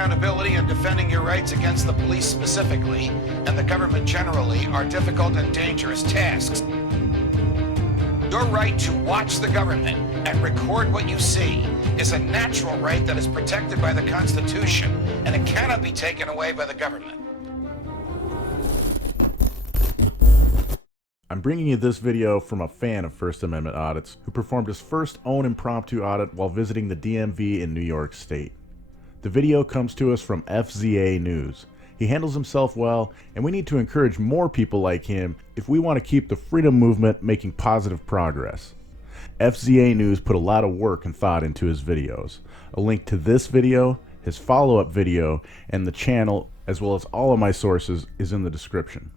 accountability and defending your rights against the police specifically, and the government generally, are difficult and dangerous tasks. Your right to watch the government and record what you see is a natural right that is protected by the Constitution, and it cannot be taken away by the government. I'm bringing you this video from a fan of First Amendment audits who performed his first own impromptu audit while visiting the DMV in New York State. The video comes to us from FZANews. He handles himself well, and we need to encourage more people like him if we want to keep the freedom movement making positive progress. FZANews put a lot of work and thought into his videos. A link to this video, his follow-up video, and the channel, as well as all of my sources, is in the description.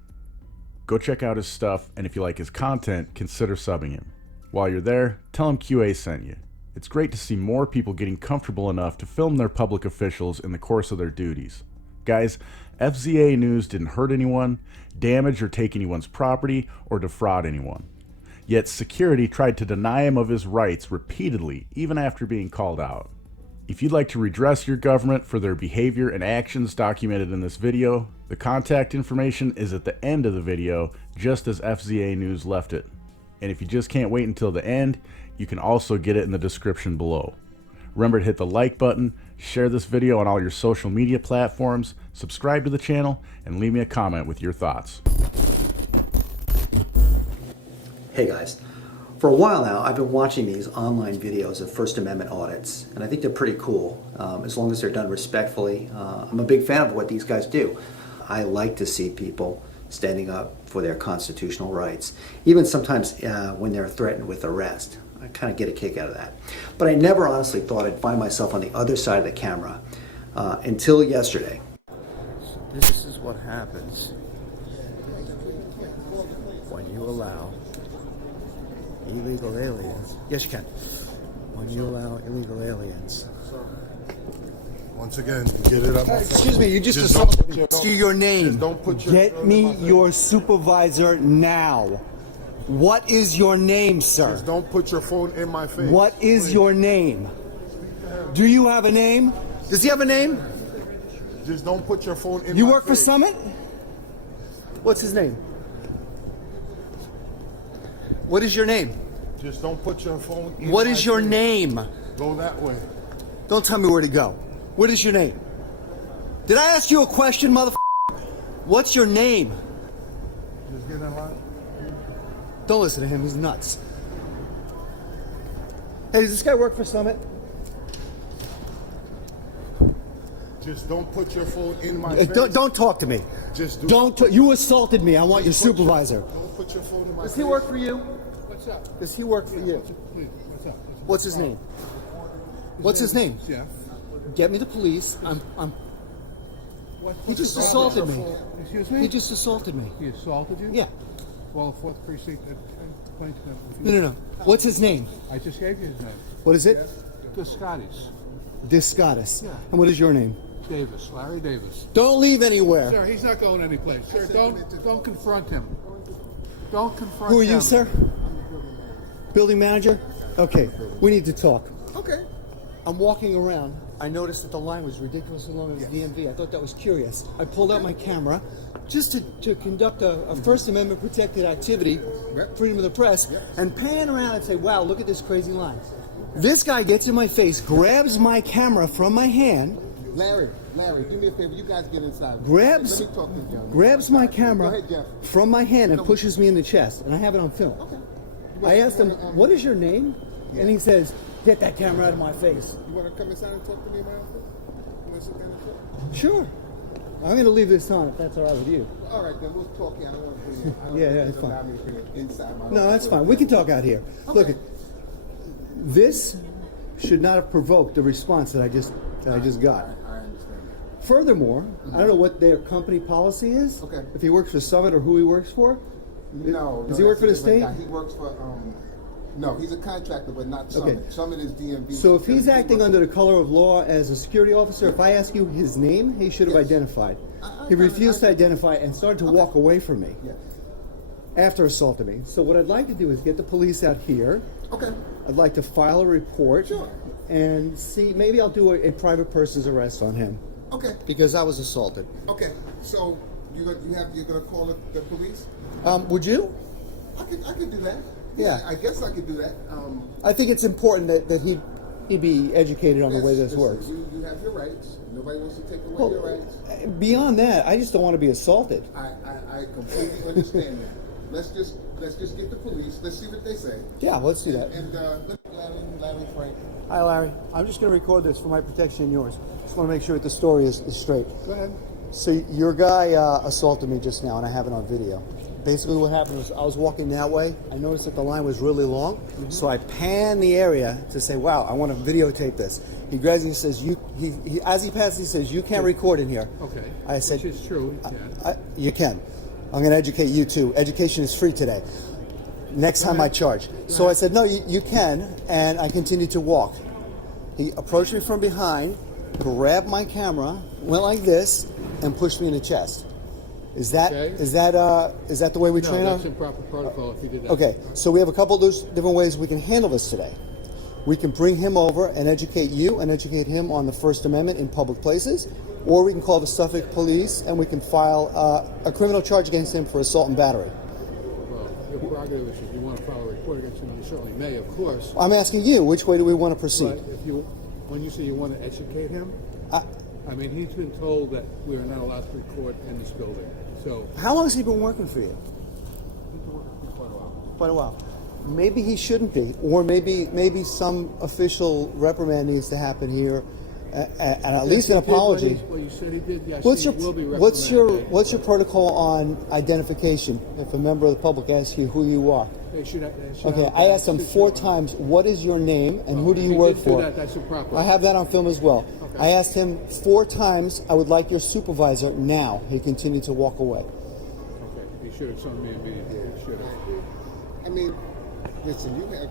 Go check out his stuff, and if you like his content, consider subbing him. While you're there, tell him QA sent you. It's great to see more people getting comfortable enough to film their public officials in the course of their duties. Guys, FZANews didn't hurt anyone, damage or take anyone's property, or defraud anyone. Yet security tried to deny him of his rights repeatedly, even after being called out. If you'd like to redress your government for their behavior and actions documented in this video, the contact information is at the end of the video, just as FZANews left it. And if you just can't wait until the end, you can also get it in the description below. Remember to hit the like button, share this video on all your social media platforms, subscribe to the channel, and leave me a comment with your thoughts. Hey guys, for a while now I've been watching these online videos of First Amendment audits, and I think they're pretty cool, as long as they're done respectfully. I'm a big fan of what these guys do. I like to see people standing up for their constitutional rights, even sometimes when they're threatened with arrest. I kind of get a kick out of that. But I never honestly thought I'd find myself on the other side of the camera until yesterday. This is what happens when you allow illegal aliens. Yes, you can. When you allow illegal aliens. Once again, get it up. Excuse me, you just assaulted me. Ask you your name. Don't put your Get me your supervisor now. What is your name, sir? Just don't put your phone in my face. What is your name? Do you have a name? Does he have a name? Just don't put your phone in my face. You work for Summit? What's his name? What is your name? Just don't put your phone in What my is your face. name? Go that way. Don't tell me where to go. What is your name? Did I ask you a question, motherfucker? What's your name? Just get in line. Don't listen to him, he's nuts. Hey, does this guy work for Summit? Just don't put your phone in my face. Don't talk to me. Just do Don't. You assaulted me. I want your supervisor. Don't put your phone in my Does face. he work for you? What's up? Does he work for you? What's up? What's his name? What's his name? Jeff. Get me the police. He just assaulted me. Excuse me? He just assaulted me. He assaulted you? Yeah. Well, the 4th precinct complained to him. No. What's his name? I just gave you his name. What is it? The Scotties. Discottis. Yeah. And what is your name? Davis. Larry Davis. Don't leave anywhere. Sir, he's not going anyplace. Sir, don't confront him. Don't confront him. Who are you, sir? Building manager? Okay. We need to talk. Okay. I'm walking around. I noticed that the line was ridiculously long at the DMV. I thought that was curious. I pulled out my camera just to conduct a First Amendment protected activity, freedom of the press, and pan around and say, wow, look at this crazy line. This guy gets in my face, grabs my camera from my hand, Larry, do me a favor. You guys get inside. grabs Let me talk to this gentleman. grabs my Go camera ahead, Jeff. from my hand and pushes me in the chest, and I have it on film. Okay. I asked him, what is your name? And he says, get that camera out of my face. You want to come inside and talk to me in my office? You want to sit down and talk? Sure. I'm going to leave this on if that's all right with you. All right, then we'll talk here. I don't want to bring you. I don't Yeah, think yeah, it's it's fine. allowed me to bring you inside my No, office. that's fine. We can talk out here. Look, this should not have provoked the response that I just got. I understand. Furthermore, I don't know what their company policy is. Okay. If he works for Summit or who he works for. No. Does he work for the that's a different state? guy. He works for. No, he's a contractor, but not Summit. Okay. Summit is DMV. So if he's He acting works under the color of law as a security officer, if I ask you his name, he should have Yes. identified. I He refused to I- identify and started to walk away from me Yes. after assaulting me. So what I'd like to do is get the police out here. Okay. I'd like to file a report Sure. and see, maybe I'll do a private person's arrest on him. Okay. Okay. because I was assaulted. Okay. So you're gonna call the police? Would you? I could do that. Yeah. I guess I could do that. I think it's important that he be educated on the way this listen, works. You have your rights. Nobody wants to take away Well, your rights. beyond that, I just don't want to be assaulted. I completely understand that. Let's just get the police. Let's see what they say. Yeah, let's do that. And Larry Frank. Hi, Larry. I'm just going to record this for my protection and yours. Just want to make sure that the story is straight. Go ahead. So your guy assaulted me just now, and I have it on video. Basically, what happened was I was walking that way. I noticed that the line was really long, so I panned the area to say, "Wow, I want to videotape this." He grabs me and says, as he passes, he says, "You can't record in here." Okay. I said, Which is true. You can. I'm going to educate you too. Education is free today. Next time I charge. So I said, "No, you can," and I continued to walk. He approached me from behind, grabbed my camera, went like this, and pushed me in the chest. Is that the way we train? No, that's improper protocol if you did that. Okay, so we have a couple of those different ways we can handle this today. We can bring him over and educate you and educate him on the First Amendment in public places, or we can call the Suffolk police and we can file a criminal charge against him for assault and battery. Well, your prerogative is if you want to file a report against him, you certainly may, of course. I'm asking you, which way do we want to proceed? But when you say you want to educate him, I mean, he's been told that we are not allowed to record in this building. So How long has he been working for you? he's been working for quite a while. Quite a while. Maybe he shouldn't be, or maybe some official reprimand needs to happen here, and at least an apology. Well, you said he did. Yes, What's he your will be reprimanded. what's your protocol on identification? If a member of the public asks you who you are, They should okay. I asked him 4 times, "What is your name and who do you work for?" That's improper. I have that on film as well. Okay. I asked him 4 times, "I would like your supervisor now." He continued to walk away. Okay, he should have told me immediately. He should have. I mean, listen, you have.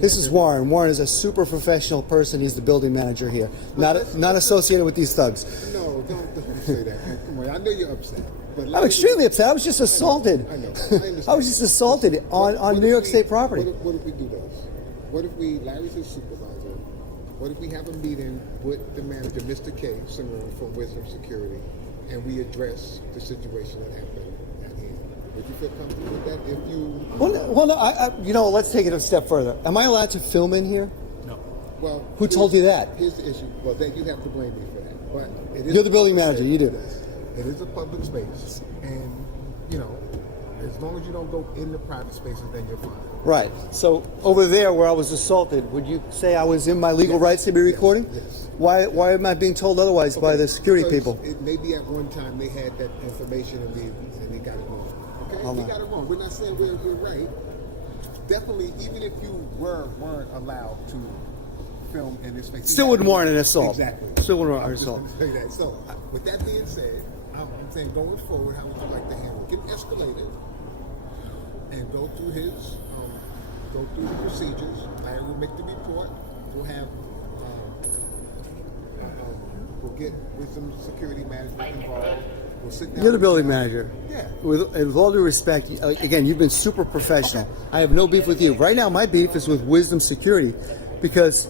This is Warren. Warren is a super professional person. He's the building manager here, not associated with these thugs. No, don't say that. Come on, I know you're upset. But I'm extremely upset. I was just assaulted. I know. I understand. I was just assaulted on New York State property. What if we do this? What if Larry's his supervisor. What if we have a meeting with the manager, Mr. K, Simaren from Wisdom Security, and we address the situation that happened at hand? Would you feel comfortable with that if you... Well, no, let's take it a step further. Am I allowed to film in here? No. Well, Who told you that? Here's the issue. Well, then you have to blame me for that. But it is You're the building public manager. space. You do. It is a public space, and you know, as long as you don't go in the private spaces, then you're fine. Right. So over there where I was assaulted, would you say I was in my legal rights to be recording? Yes. Why am I being told otherwise by the security Because people? It maybe at one time they had that information and they got it wrong. Okay, Hold they on. got it wrong. We're not saying we're right. Definitely, even if you weren't allowed to film in this space, Still wouldn't warrant an assault. Exactly. Still wouldn't warrant I'm an just assault. gonna say that. So, with that being said, I'm saying going forward, how would you like to handle it? Get escalated and go through the procedures. Larry will make the report. We'll have, we'll get Wisdom Security Management involved. We'll sit down. You're the building manager. Yeah. With all due respect, again, you've been super professional. I have no beef with you. Right now, my beef is with Wisdom Security because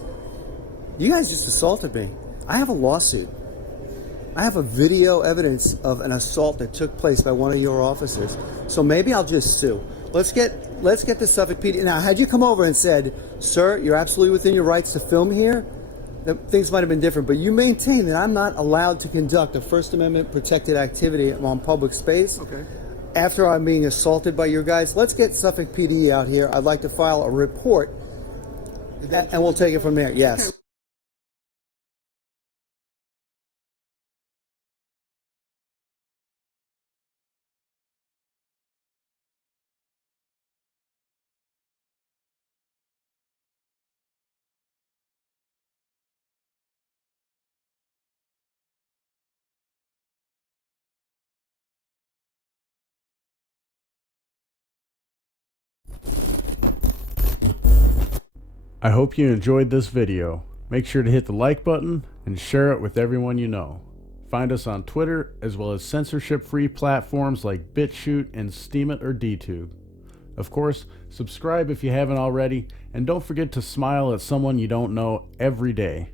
you guys just assaulted me. I have a lawsuit. I have a video evidence of an assault that took place by one of your officers. So maybe I'll just sue. Let's get the Suffolk PD. Now, had you come over and said, "Sir, you're absolutely within your rights to film here," then things might have been different. But you maintain that I'm not allowed to conduct a First Amendment protected activity on public space. Okay. After I'm being assaulted by your guys, let's get Suffolk PD out here. I'd like to file a report, and we'll take it from there. Yes. I hope you enjoyed this video. Make sure to hit the like button and share it with everyone you know. Find us on Twitter as well as censorship-free platforms like BitChute and Steemit or DTube. Of course, subscribe if you haven't already, and don't forget to smile at someone you don't know every day.